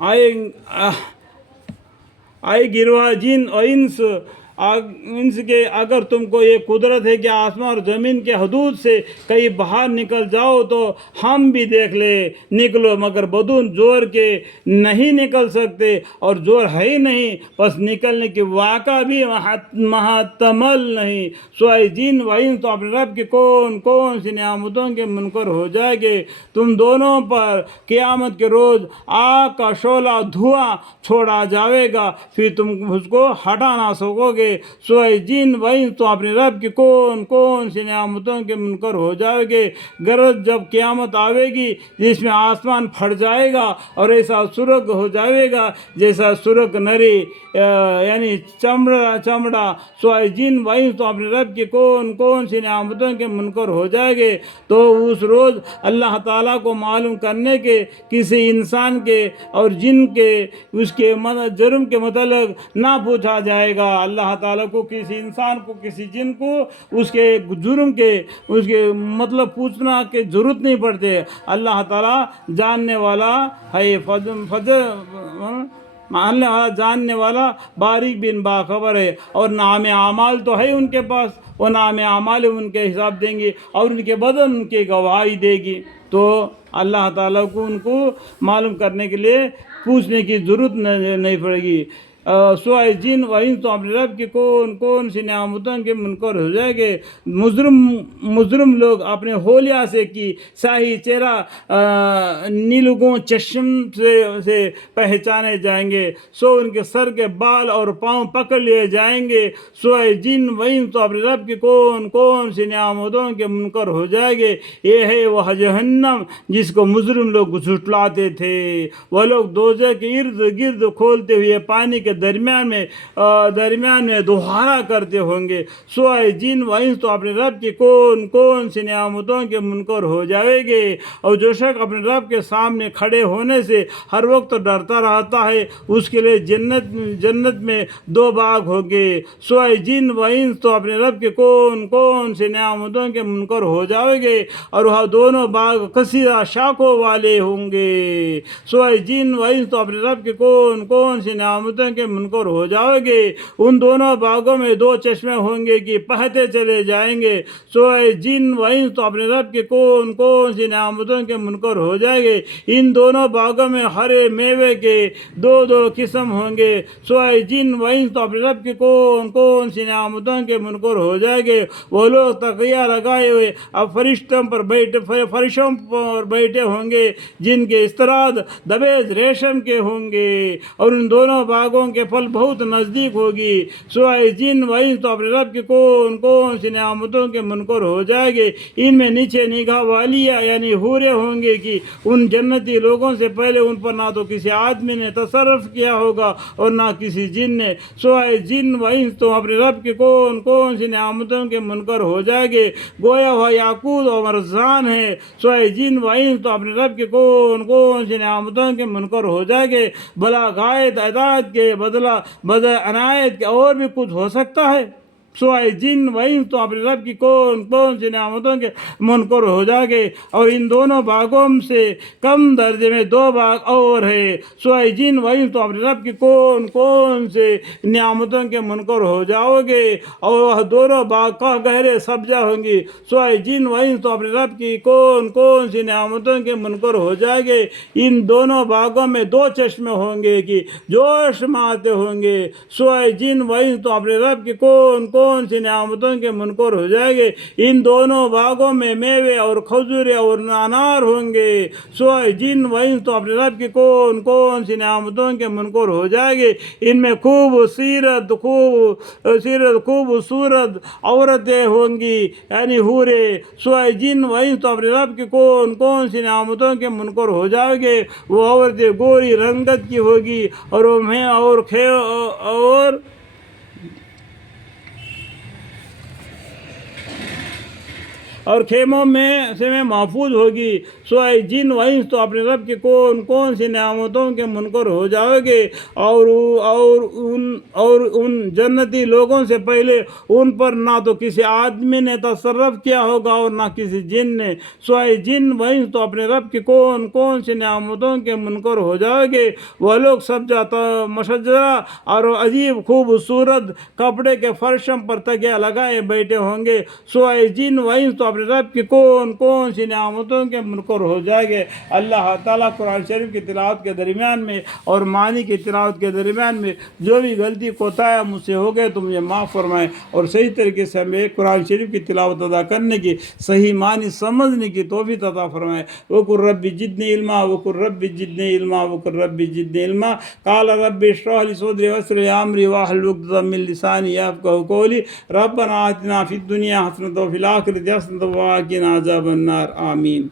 آئے آئے گروا جن اور انس کے اگر تم کو یہ قدرت ہے کہ آسمان اور زمین کے حدود سے کہیں باہر نکل جاؤ تو ہم بھی دیکھ لے نکلو، مگر بدون زور کے نہیں نکل سکتے اور زور ہے ہی نہیں، پس نکلنے کی واقع بھی محتمل نہیں۔ سوائے جن و انس تو اپنے رب کی کون کون سی نعمتوں کے منکر ہو جائے گے۔ تم دونوں پر قیامت کے روز آگ کا شعلہ دھواں چھوڑا جائے گا، پھر تم اس کو ہٹا نہ سکو گے۔ سوائے جن و انس تو اپنے رب کی کون کون سی نعمتوں کے منکر ہو جائے گے۔ غرض جب قیامت آئے گی جس میں آسمان پھٹ جائے گا اور ایسا سرخ ہو جائے گا جیسا سرخ نری یعنی چمڑا، سوائے جن و انس تو اپنے رب کی کون کون سی نعمتوں کے منکر ہو جائے گے، تو اس روز اللہ تعالیٰ کو معلوم کرنے کے کسی انسان کے اور جن کے اس کے جرم کے متعلق نہ پوچھا جائے گا۔ اللہ تعالیٰ کو کسی انسان کو کسی جن کو اس کے جرم کے اس کے مطلب پوچھنا کی ضرورت نہیں پڑتے۔ اللہ تعالیٰ جاننے والا ہے، جاننے والا باریک بن باخبر ہے، اور نام اعمال تو ہے ان کے پاس، وہ نام اعمال ان کے حساب دیں گے اور ان کے بدن ان کی گواہی دے گی۔ تو اللہ تعالیٰ کو ان کو معلوم کرنے کے لیے پوچھنے کی ضرورت نہیں پڑے گی۔ سوائے جن و انس تو اپنے رب کی کون کون سی نعمتوں کے منکر ہو جائے گے۔ مجرم لوگ اپنے حولیہ سے کی سیاہی چہرہ نیلگوں چشم سے پہچانے جائیں گے، سو ان کے سر کے بال اور پاؤں پکڑ لیے جائیں گے۔ سوائے جن و انس تو اپنے رب کی کون کون سی نعمتوں کے منکر ہو جائے گے۔ یہ ہے وہ جہنم جس کو مجرم لوگ جھٹلاتے تھے۔ وہ لوگ دوزخ کے ارد گرد کھولتے ہوئے پانی کے درمیان میں دوہارا کرتے ہوں گے۔ سوائے جن و انس تو اپنے رب کی کون کون سی نعمتوں کے منکر ہو جائے گے، اور جو شخص اپنے رب کے سامنے کھڑے ہونے سے ہر وقت ڈرتا رہتا ہے اس کے لیے جنت میں 2 باغ ہوں گے۔ سوائے جن و انس تو اپنے رب کے کون کون سی نعمتوں کے منکر ہو جائے گے، اور وہ دونوں باغ کثیرہ شاخوں والے ہوں گے۔ سوائے جن و انس تو اپنے رب کے کون کون سی نعمتوں کے منکر ہو جاؤ گے، ان دونوں باغوں میں 2 چشمے ہوں گے کہ بہتے چلے جائیں گے۔ سوائے جن و انس تو اپنے رب کے کون کون سی نعمتوں کے منکر ہو جائے گے، ان دونوں باغوں میں ہرے میوے کے 2 قسم ہوں گے۔ سوائے جن و انس تو اپنے رب کے کون کون سی نعمتوں کے منکر ہو جائے گے، وہ لوگ تکیہ لگائے ہوئے اب فرشوں پر بیٹھے ہوں گے جن کے استراد دبیز ریشم کے ہوں گے، اور ان دونوں باغوں کے پھل بہت نزدیک ہوگی۔ سوائے جن و انس تو اپنے رب کی کون کون سی نعمتوں کے منکر ہو جائے گے، ان میں نیچے نگاہ والیاں یعنی حوریں ہوں گے کہ ان جنتی لوگوں سے پہلے ان پر نہ تو کسی آدمی نے تصرف کیا ہوگا اور نہ کسی جن نے۔ سوائے جن و انس تو اپنے رب کی کون کون سی نعمتوں کے منکر ہو جائے گے، گویا وہ یاقوت اور مرجان ہے۔ سوائے جن و انس تو اپنے رب کی کون کون سی نعمتوں کے منکر ہو جائے گے، بلا غائب اطاعت کے بدلہ عنایت کے اور بھی کچھ ہو سکتا ہے۔ سوائے جن و انس تو اپنے رب کی کون کون سی نعمتوں کے منکر ہو جائے گے، اور ان دونوں باغوں سے کم درجے میں 2 باغ اور ہے۔ سوائے جن و انس تو اپنے رب کی کون کون سے نعمتوں کے منکر ہو جاؤ گے، اور وہ دونوں باغ کا گہرے سبزہ ہوں گی۔ سوائے جن و انس تو اپنے رب کی کون کون سی نعمتوں کے منکر ہو جائے گے، ان دونوں باغوں میں 2 چشمے ہوں گے کہ جوش مارتے ہوں گے۔ سوائے جن و انس تو اپنے رب کی کون سی نعمتوں کے منکر ہو جائے گے، ان دونوں باغوں میں میوے اور کھجورے اور انار ہوں گے۔ سوائے جن و انس تو اپنے رب کی کون سی نعمتوں کے منکر ہو جائے گے، ان میں خوبصورت عورتیں ہوں گی یعنی حوریں۔ سوائے جن و انس تو اپنے رب کی کون سی نعمتوں کے منکر ہو جائے گے، وہ عورتیں گوری رنگت کی ہوگی اور خیموں میں سے میں محفوظ ہوگی، سوائے جن و انس تو اپنے رب کی کون سی نعمتوں کے منکر ہو جاؤ گے، اور ان جنتی لوگوں سے پہلے ان پر نہ تو کسی آدمی نے تصرف کیا ہوگا اور نہ کسی جن نے، سوائے جن و انس تو اپنے رب کی کون سی نعمتوں کے منکر ہو جاؤ گے۔ وہ لوگ سب جاتا مشجرہ اور عجیب خوبصورت کپڑے کے فرشوں پر تکیہ لگائے بیٹھے ہوں گے، سوائے جن و انس تو اپنے رب کی کون سی نعمتوں کے منکر ہو جائے گے۔ اللہ تعالیٰ قرآن شریف کی تلاوت کے درمیان میں اور معنی کی تلاوت کے درمیان میں جو بھی غلطی کوتاہی مجھ سے ہو گئے تو مجھے معاف فرمائے، اور صحیح طریقے سے ہمیں قرآن شریف کی تلاوت ادا کرنے کی، صحیح معنی سمجھنے کی توفیق عطا فرمائے۔ وقل رب زدنی علما، وقل رب زدنی علما، وقل رب زدنی علما۔ قال رب اشرح لي صدري ويسر لي امري واحلل عقدة من لساني يفقهوا قولي ربنا آتنا في الدنيا حسنة وفي الآخرة حسنة وقنا عذاب النار آمين۔